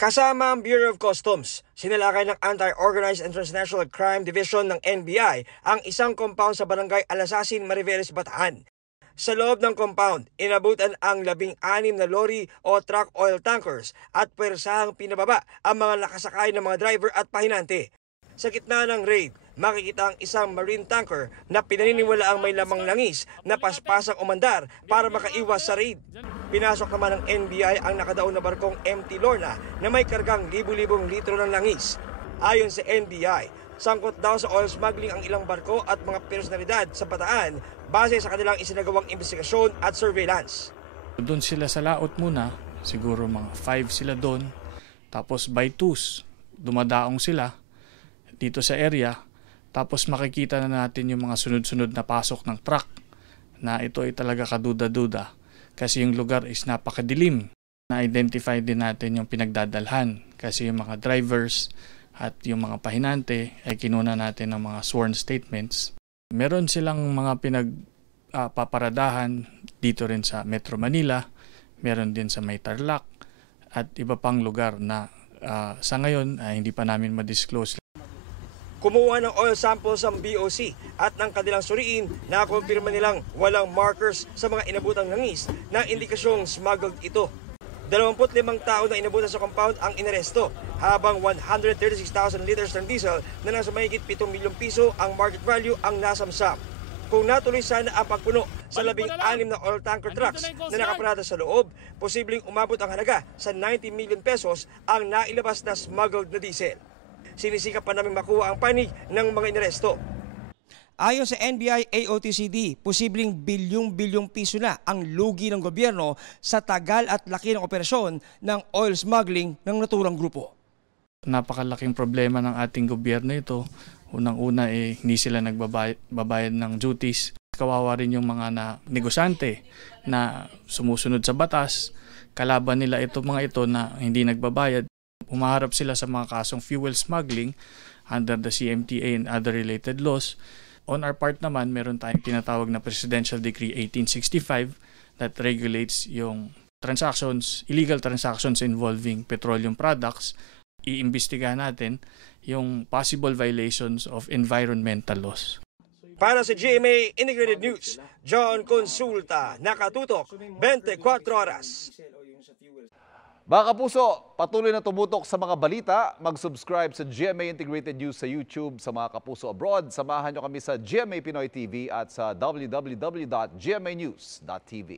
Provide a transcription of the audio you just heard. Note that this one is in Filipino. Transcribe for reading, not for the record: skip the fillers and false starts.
Kasama ang Bureau of Customs, sinalakay ng Anti-Organized and Transnational Crime Division ng NBI ang isang compound sa barangay Alasasin, Mariveles, Bataan. Sa loob ng compound, inabutan ang 16 na lorry o truck oil tankers at pwersahang pinababa ang mga nakasakay ng mga driver at pahinante. Sa gitna ng raid, makikita ang isang marine tanker na pinaniniwala ang may lamang langis na paspasang umandar para makaiwas sa raid. Pinasok naman ng NBI ang nakadaon na barkong MT Lorna na may kargang libu-libong litro ng langis. Ayon sa NBI, sangkot daw sa oil smuggling ang ilang barko at mga personalidad sa Bataan base sa kanilang isinagawang investigasyon at surveillance. Doon sila sa laot muna, siguro mga 5 sila doon, tapos by twos, dumadaong sila dito sa area, tapos makikita na natin yung mga sunod-sunod na pasok ng truck na ito ay talaga kaduda-duda kasi yung lugar is napakadilim. Na-identify din natin yung pinagdadalhan kasi yung mga drivers at yung mga pahinante ay kinuna natin ng mga sworn statements. Meron silang mga pinagpaparadahan dito rin sa Metro Manila, meron din sa May Tarlac at iba pang lugar na sa ngayon ay hindi pa namin ma-disclose. Kumuha ng oil samples ang BOC at ng kanilang suriin na kumpirma nilang walang markers sa mga inabutang langis na indikasyong smuggled ito. 25 tao na inabutan sa compound ang inaresto, habang 136,000 liters ng diesel na nasa mahigit 7 milyong piso ang market value ang nasamsam. Kung natuloy sana ang pagpuno sa 16 na oil tanker trucks na nakaparada sa loob, posibleng umabot ang halaga sa 90 million pesos ang nailabas na smuggled na diesel. Sinisikap pa namin makuha ang panig ng mga inaresto. Ayon sa NBI AOTCD, posibleng bilyong-bilyong piso na ang lugi ng gobyerno sa tagal at laki ng operasyon ng oil smuggling ng naturang grupo. Napakalaking problema ng ating gobyerno ito. Unang-una hindi sila nagbabayad ng duties. Kawawa rin yung mga negosyante na sumusunod sa batas. Kalaban nila mga ito na hindi nagbabayad. Humaharap sila sa mga kasong fuel smuggling under the CMTA and other related laws. On our part naman, meron tayong tinatawag na Presidential Decree 1865 that regulates yung illegal transactions involving petroleum products. Iimbestigahan natin yung possible violations of environmental laws. Para sa GMA Integrated News, John Consulta, nakatutok 24 oras. Mga kapuso, patuloy na tumutok sa mga balita. Mag-subscribe sa GMA Integrated News sa YouTube. Sa mga kapuso abroad, samahan nyo kami sa GMA Pinoy TV at sa www.gmanews.tv.